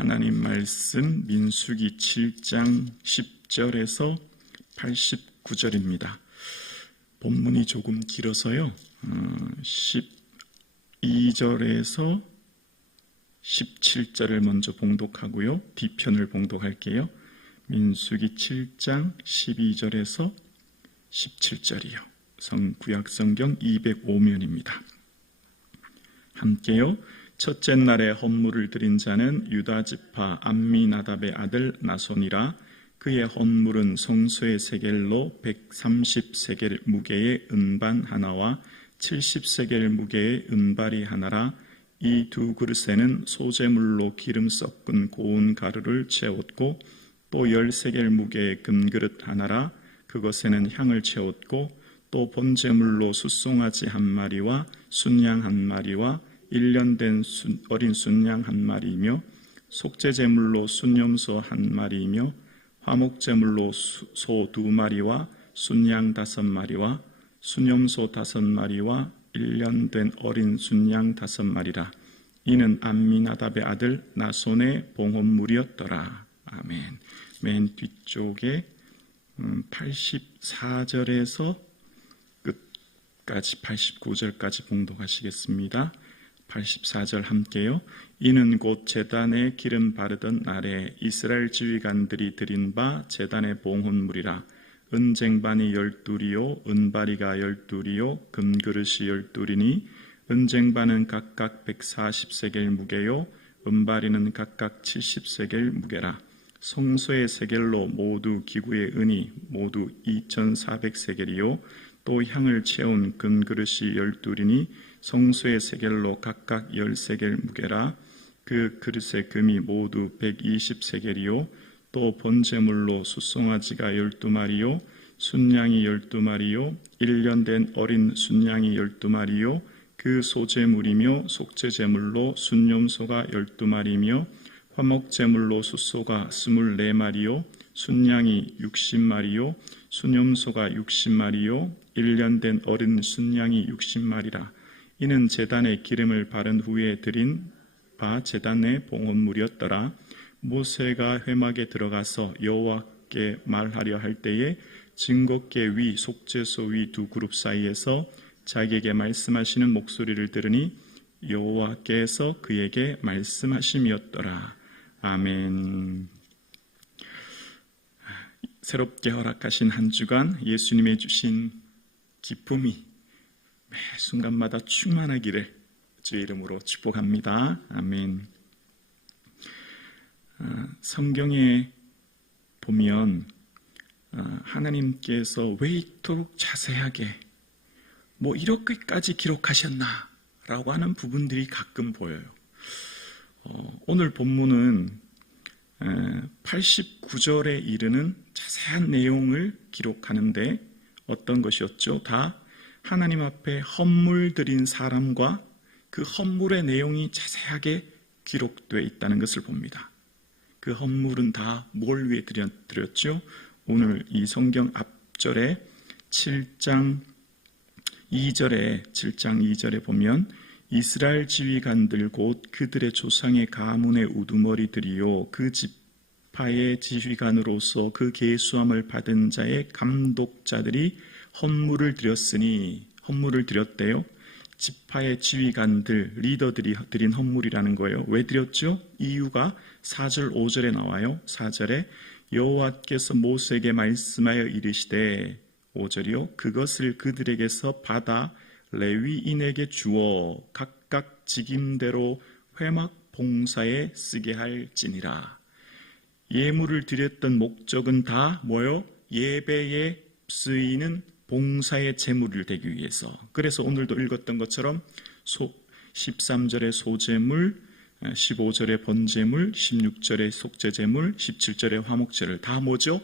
하나님 말씀 민수기 7장 10절에서 89절입니다. 본문이 조금 길어서요. 12절에서 17절을 먼저 봉독하고요. 뒤편을 봉독할게요. 민수기 7장 12절에서 17절이요. 구약성경 205면입니다. 함께요. 첫째 날에 헌물을 드린 자는 유다 지파 암미나답의 아들 나손이라. 그의 헌물은 성소의 세겔로 130세겔 무게의 은반 하나와 70세겔 무게의 은발이 하나라. 이 두 그릇에는 소재물로 기름 섞은 고운 가루를 채웠고 또 10세겔 무게의 금그릇 하나라. 그것에는 향을 채웠고 또 번제물로 숫송아지 한 마리와 순양 한 마리와 1년 된 어린 순양 한 마리이며 속죄제물로 순염소 한 마리이며 화목제물로 소 2마리와 순양 5마리와 순염소 5마리와 1년 된 어린 순양 5마리라. 이는 암미나답의 아들 나손의 봉헌물이었더라. 아멘. 맨 뒤쪽에 84절에서 끝까지 89절까지 봉독하시겠습니다. 84절 함께요. 이는 곧 제단에 기름 바르던 날에 이스라엘 지휘관들이 드린 바 제단의 봉헌물이라. 은쟁반이 12리요 은바리가 12리요 금그릇이 12리니 은쟁반은 각각 140세겔 무게요 은바리는 각각 70세겔 무게라. 성소의 세겔로 모두 기구의 은이 모두 2400세겔이요 또 향을 채운 금그릇이 12리니 성소의 세겔로 각각 10세겔 무게라. 그 그릇의 금이 모두 120세겔이요 또 번제물로 숫송아지가 12마리요 순양이 12마리요 1년 된 어린 순양이 12마리요 그 소제물이며 속죄제물로 순염소가 12마리며 화목제물로 숫소가 24마리요 순양이 60마리요 순염소가 60마리요 1년 된 어린 순양이 60마리라. 이는 제단에 기름을 바른 후에 드린 바 제단의 봉헌물이었더라. 모세가 회막에 들어가서 여호와께 말하려 할 때에 증거궤 위 속죄소 위 두 그룹 사이에서 자기에게 말씀하시는 목소리를 들으니 여호와께서 그에게 말씀하심이었더라. 아멘. 새롭게 허락하신 한 주간 예수님의 주신 기쁨이 매 순간마다 충만하기를 주의 이름으로 축복합니다. 아멘. 성경에 보면 하나님께서 왜 이토록 자세하게 이렇게까지 기록하셨나 라고 하는 부분들이 가끔 보여요. 오늘 본문은 89절에 이르는 자세한 내용을 기록하는데 어떤 것이었죠? 다 하나님 앞에 헌물 드린 사람과 그 헌물의 내용이 자세하게 기록되어 있다는 것을 봅니다. 그 헌물은 다 뭘 위해 드렸죠? 오늘 이 성경 앞절에 7장 2절에 보면 이스라엘 지휘관들 곧 그들의 조상의 가문의 우두머리들이요 그 지파의 지휘관으로서 그 계수함을 받은 자의 감독자들이 헌물을 드렸대요. 지파의 지휘관들, 리더들이 드린 헌물이라는 거예요. 왜 드렸죠? 이유가 4절, 5절에 나와요. 4절에 여호와께서 모세에게 말씀하여 이르시되 5절이요. 그것을 그들에게서 받아 레위인에게 주어 각각 직임대로 회막 봉사에 쓰게 할지니라. 예물을 드렸던 목적은 다 뭐요? 예배에 쓰이는 봉사의 제물을 되기 위해서. 그래서 오늘도 읽었던 것처럼 13절의 소제물, 15절의 번제물, 16절의 속죄제물, 17절의 화목제를 다 뭐죠?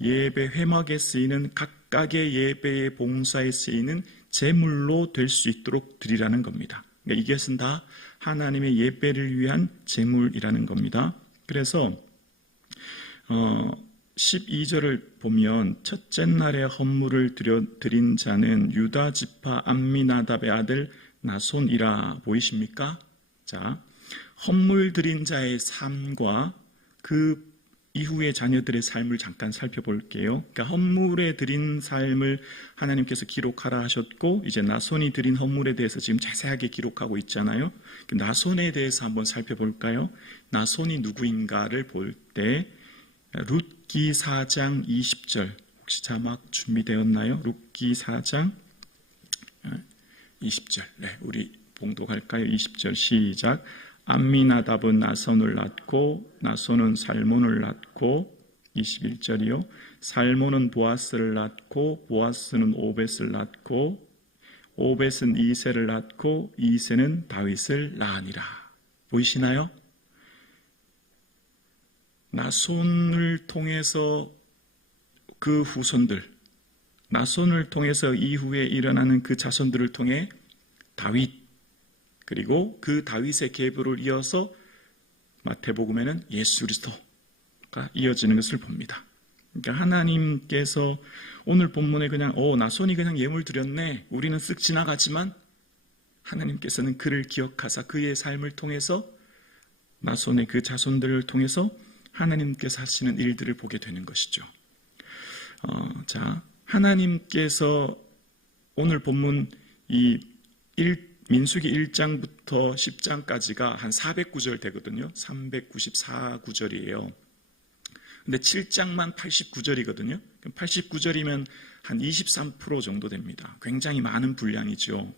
예배 회막에 쓰이는 각각의 예배의 봉사에 쓰이는 제물로 될 수 있도록 드리라는 겁니다. 그러니까 이것은 다 하나님의 예배를 위한 제물이라는 겁니다. 그래서 12절을 보면 첫째 날에 헌물을 드린 자는 유다 지파 암미나답의 아들 나손이라. 보이십니까? 자, 헌물 드린 자의 삶과 그 이후의 자녀들의 삶을 잠깐 살펴볼게요. 그러니까 헌물에 드린 삶을 하나님께서 기록하라 하셨고, 이제 나손이 드린 헌물에 대해서 지금 자세하게 기록하고 있잖아요. 그 나손에 대해서 한번 살펴볼까요? 나손이 누구인가를 볼 때 룻기 4장 20절, 혹시 자막 준비되었나요? 룻기 4장 20절. 네, 우리 봉독할까요? 20절 시작. 암미나답은 나손을 낳고 나손은 살몬을 낳고, 21절이요. 살몬은 보아스를 낳고 보아스는 오벳을 낳고 오벳은 이새를 낳고 이새는 다윗을 낳으니라. 보이시나요? 나손을 통해서 그 후손들, 나손을 통해서 이후에 일어나는 그 자손들을 통해 다윗, 그리고 그 다윗의 계보를 이어서 마태복음에는 예수 그리스도가 이어지는 것을 봅니다. 그러니까 하나님께서 오늘 본문에 그냥 나손이 그냥 예물 드렸네, 우리는 쓱 지나가지만 하나님께서는 그를 기억하사 그의 삶을 통해서 나손의 그 자손들을 통해서 하나님께서 하시는 일들을 보게 되는 것이죠. 자, 하나님께서 오늘 본문 민수기 1장부터 10장까지가 한 409절 되거든요. 394구절이에요. 근데 7장만 89절이거든요. 89절이면 한 23% 정도 됩니다. 굉장히 많은 분량이죠.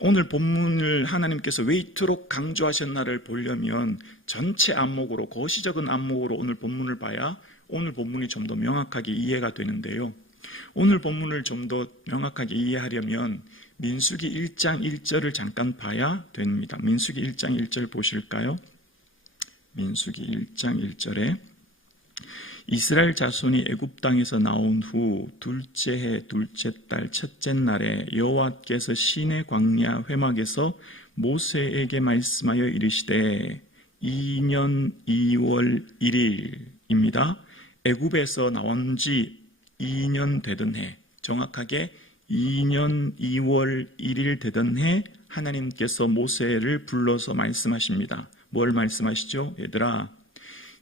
오늘 본문을 하나님께서 왜 이토록 강조하셨나를 보려면 전체 안목으로, 거시적인 안목으로 오늘 본문을 봐야 오늘 본문이 좀 더 명확하게 이해가 되는데요. 오늘 본문을 좀 더 명확하게 이해하려면 민수기 1장 1절을 잠깐 봐야 됩니다. 민수기 1장 1절 보실까요? 민수기 1장 1절에 이스라엘 자손이 애굽 땅에서 나온 후 둘째 해 둘째 달 첫째 날에 여호와께서 시내 광야 회막에서 모세에게 말씀하여 이르시되 2년 2월 1일입니다. 애굽에서 나온 지 2년 되던 해, 정확하게 2년 2월 1일 되던 해 하나님께서 모세를 불러서 말씀하십니다. 뭘 말씀하시죠? 얘들아,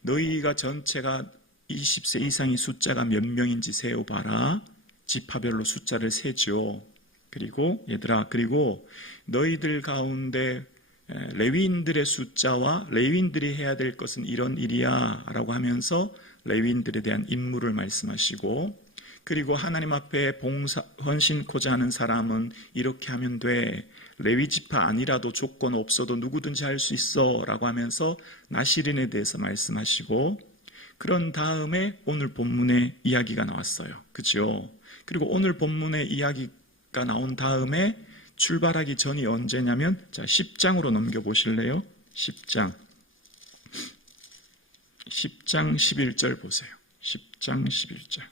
너희가 전체가 20세 이상의 숫자가 몇 명인지 세어봐라. 지파별로 숫자를 세죠. 그리고 얘들아, 그리고 너희들 가운데 레위인들의 숫자와 레위인들이 해야 될 것은 이런 일이야 라고 하면서 레위인들에 대한 임무를 말씀하시고, 그리고 하나님 앞에 헌신코자 하는 사람은 이렇게 하면 돼. 레위 지파 아니라도 조건 없어도 누구든지 할 수 있어 라고 하면서 나시린에 대해서 말씀하시고, 그런 다음에 오늘 본문의 이야기가 나왔어요. 그렇죠? 그리고 오늘 본문의 이야기가 나온 다음에 출발하기 전이 언제냐면, 자, 10장으로 넘겨보실래요? 10장 11절 보세요. 10장 11절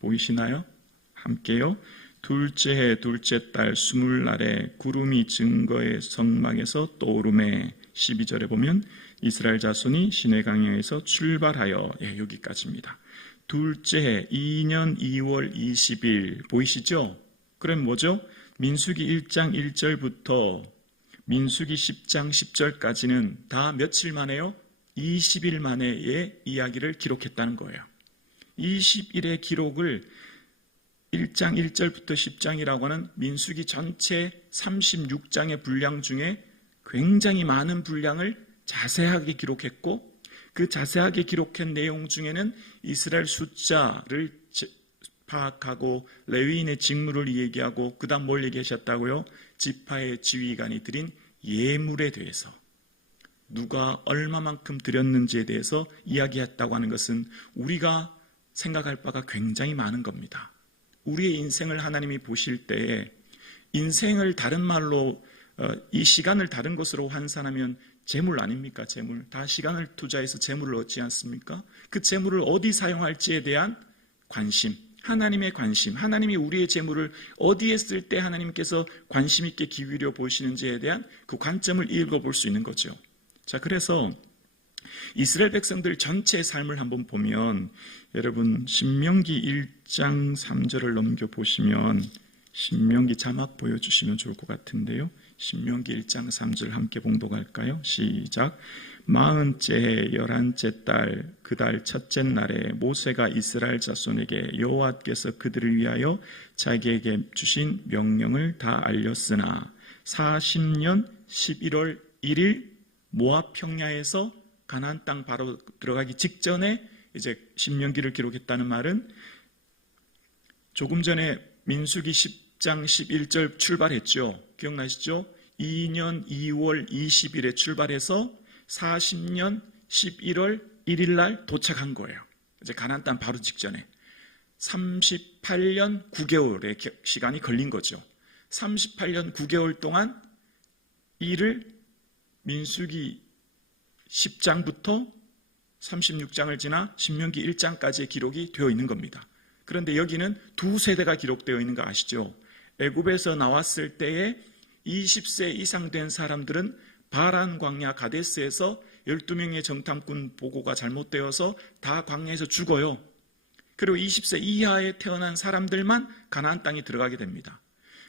보이시나요? 함께요. 둘째 해 둘째 달 20날에 구름이 증거의 성막에서 떠오르매, 12절에 보면 이스라엘 자손이 시내강야에서 출발하여, 여기까지입니다. 둘째 해 2년 2월 20일 보이시죠? 그럼 뭐죠? 민수기 1장 1절부터 민수기 10장 10절까지는 다 며칠 만에요? 20일 만에의 이야기를 기록했다는 거예요. 20일의 기록을 1장 1절부터 10장이라고 하는 민수기 전체 36장의 분량 중에 굉장히 많은 분량을 자세하게 기록했고, 그 자세하게 기록한 내용 중에는 이스라엘 숫자를 파악하고 레위인의 직무를 얘기하고, 그 다음 뭘 얘기하셨다고요? 지파의 지휘관이 드린 예물에 대해서, 누가 얼마만큼 드렸는지에 대해서 이야기했다고 하는 것은 우리가 생각할 바가 굉장히 많은 겁니다. 우리의 인생을 하나님이 보실 때에 인생을 다른 말로 이 시간을 다른 것으로 환산하면 재물 아닙니까? 재물. 다 시간을 투자해서 재물을 얻지 않습니까? 그 재물을 어디 사용할지에 대한 관심, 하나님의 관심, 하나님이 우리의 재물을 어디에 쓸 때 하나님께서 관심 있게 기울여 보시는지에 대한 그 관점을 읽어볼 수 있는 거죠. 자, 그래서 이스라엘 백성들 전체의 삶을 한번 보면, 여러분 신명기 1장 3절을 넘겨보시면, 신명기 자막 보여주시면 좋을 것 같은데요. 신명기 1장 3절 함께 봉독할까요? 시작. 40째 11째 달 그 달 첫째 날에 모세가 이스라엘 자손에게 여호와께서 그들을 위하여 자기에게 주신 명령을 다 알렸으나 40년 11월 1일 모압 평야에서 가나안 땅 바로 들어가기 직전에 이제 신명기를 기록했다는 말은 조금 전에 민수기 10장 11절 출발했죠. 기억나시죠? 2년 2월 20일에 출발해서 40년 11월 1일 날 도착한 거예요. 이제 가나안 땅 바로 직전에 38년 9개월의 시간이 걸린 거죠. 38년 9개월 동안 이를 민수기 10장부터 36장을 지나 신명기 1장까지의 기록이 되어 있는 겁니다. 그런데 여기는 두 세대가 기록되어 있는 거 아시죠? 애굽에서 나왔을 때에 20세 이상 된 사람들은 바란 광야 가데스에서 12명의 정탐꾼 보고가 잘못되어서 다 광야에서 죽어요. 그리고 20세 이하에 태어난 사람들만 가나안 땅에 들어가게 됩니다.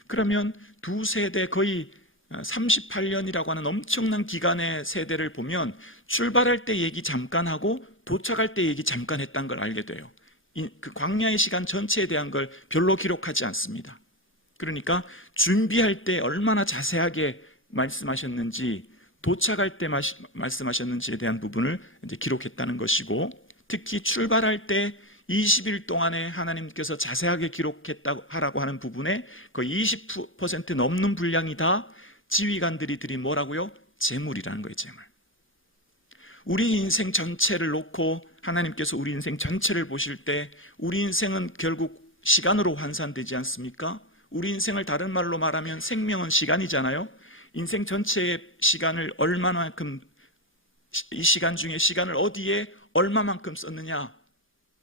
그러면 두 세대 거의 38년이라고 하는 엄청난 기간의 세대를 보면 출발할 때 얘기 잠깐 하고 도착할 때 얘기 잠깐 했다는 걸 알게 돼요. 그 광야의 시간 전체에 대한 걸 별로 기록하지 않습니다. 그러니까 준비할 때 얼마나 자세하게 말씀하셨는지, 도착할 때 말씀하셨는지에 대한 부분을 이제 기록했다는 것이고, 특히 출발할 때 20일 동안에 하나님께서 자세하게 기록했다고 하는 부분에 거의 20% 넘는 분량이 다 지휘관들이 드린 뭐라고요? 재물이라는 거예요, 재물. 우리 인생 전체를 놓고 하나님께서 우리 인생 전체를 보실 때 우리 인생은 결국 시간으로 환산되지 않습니까? 우리 인생을 다른 말로 말하면 생명은 시간이잖아요. 인생 전체의 시간을 얼마만큼, 이 시간 중에 시간을 어디에 얼마만큼 썼느냐,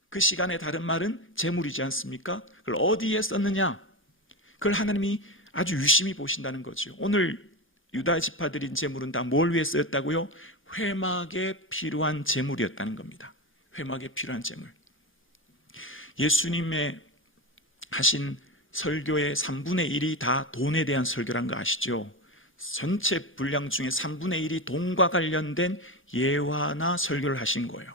그 시간의 다른 말은 재물이지 않습니까? 그걸 어디에 썼느냐, 그걸 하나님이 아주 유심히 보신다는 거죠. 오늘 유다 지파 드린 재물은 다 뭘 위해 쓰였다고요? 회막에 필요한 재물이었다는 겁니다. 회막에 필요한 재물. 예수님의 하신 설교의 3분의 1이 다 돈에 대한 설교란 거 아시죠? 전체 분량 중에 3분의 1이 돈과 관련된 예화나 설교를 하신 거예요.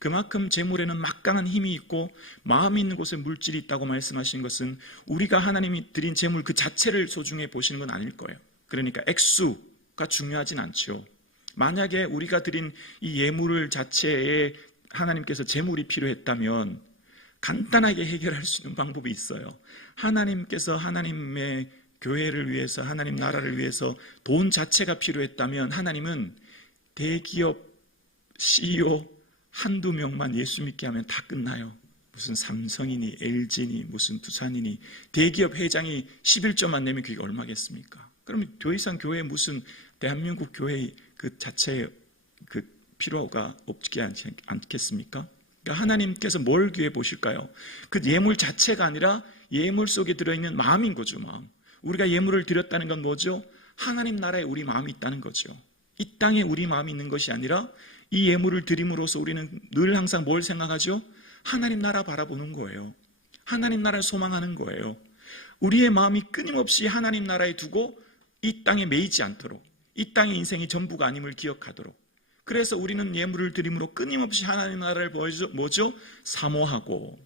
그만큼 재물에는 막강한 힘이 있고 마음이 있는 곳에 물질이 있다고 말씀하신 것은 우리가 하나님이 드린 재물 그 자체를 소중히 보시는 건 아닐 거예요. 그러니까 액수가 중요하진 않죠. 만약에 우리가 드린 이 예물 자체에 하나님께서 재물이 필요했다면 간단하게 해결할 수 있는 방법이 있어요. 하나님께서 하나님의 교회를 위해서, 하나님 나라를 위해서 돈 자체가 필요했다면 하나님은 대기업 CEO 한두 명만 예수 믿게 하면 다 끝나요. 무슨 삼성이니 LG니 무슨 두산이니 대기업 회장이 11조만 내면 그게 얼마겠습니까? 그러면 더 이상 교회에 무슨 대한민국 교회 그 자체의 그 필요가 없지 않겠습니까? 그러니까 하나님께서 뭘 귀해 보실까요? 그 예물 자체가 아니라 예물 속에 들어있는 마음인 거죠. 마음. 우리가 예물을 드렸다는 건 뭐죠? 하나님 나라에 우리 마음이 있다는 거죠. 이 땅에 우리 마음이 있는 것이 아니라 이 예물을 드림으로써 우리는 늘 항상 뭘 생각하죠? 하나님 나라 바라보는 거예요. 하나님 나라를 소망하는 거예요. 우리의 마음이 끊임없이 하나님 나라에 두고 이 땅에 매이지 않도록, 이 땅의 인생이 전부가 아님을 기억하도록. 그래서 우리는 예물을 드림으로 끊임없이 하나님 나라를 뭐죠? 사모하고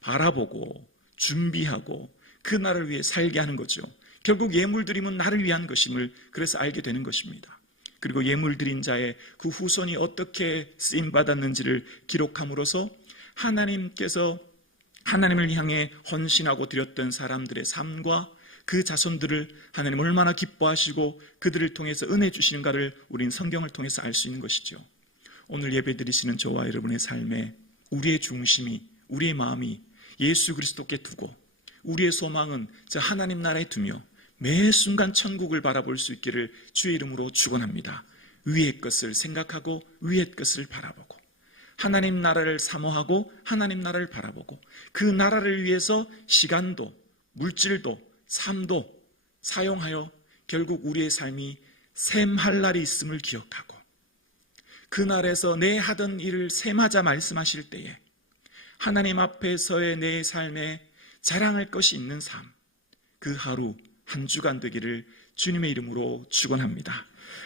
바라보고 준비하고 그 나라를 위해 살게 하는 거죠. 결국 예물 드림은 나를 위한 것임을 그래서 알게 되는 것입니다. 그리고 예물 드린 자의 그 후손이 어떻게 쓰임받았는지를 기록함으로써 하나님께서 하나님을 향해 헌신하고 드렸던 사람들의 삶과 그 자손들을 하나님 얼마나 기뻐하시고 그들을 통해서 은혜 주시는가를 우리는 성경을 통해서 알 수 있는 것이죠. 오늘 예배 드리시는 저와 여러분의 삶에 우리의 중심이, 우리의 마음이 예수 그리스도께 두고 우리의 소망은 저 하나님 나라에 두며 매 순간 천국을 바라볼 수 있기를 주의 이름으로 축원합니다. 위의 것을 생각하고 위의 것을 바라보고 하나님 나라를 사모하고 하나님 나라를 바라보고 그 나라를 위해서 시간도 물질도 삶도 사용하여 결국 우리의 삶이 샘할 날이 있음을 기억하고 그날에서 내 하던 일을 샘하자 말씀하실 때에 하나님 앞에서의 내 삶에 자랑할 것이 있는 삶, 그 하루 한 주간 되기를 주님의 이름으로 축원합니다.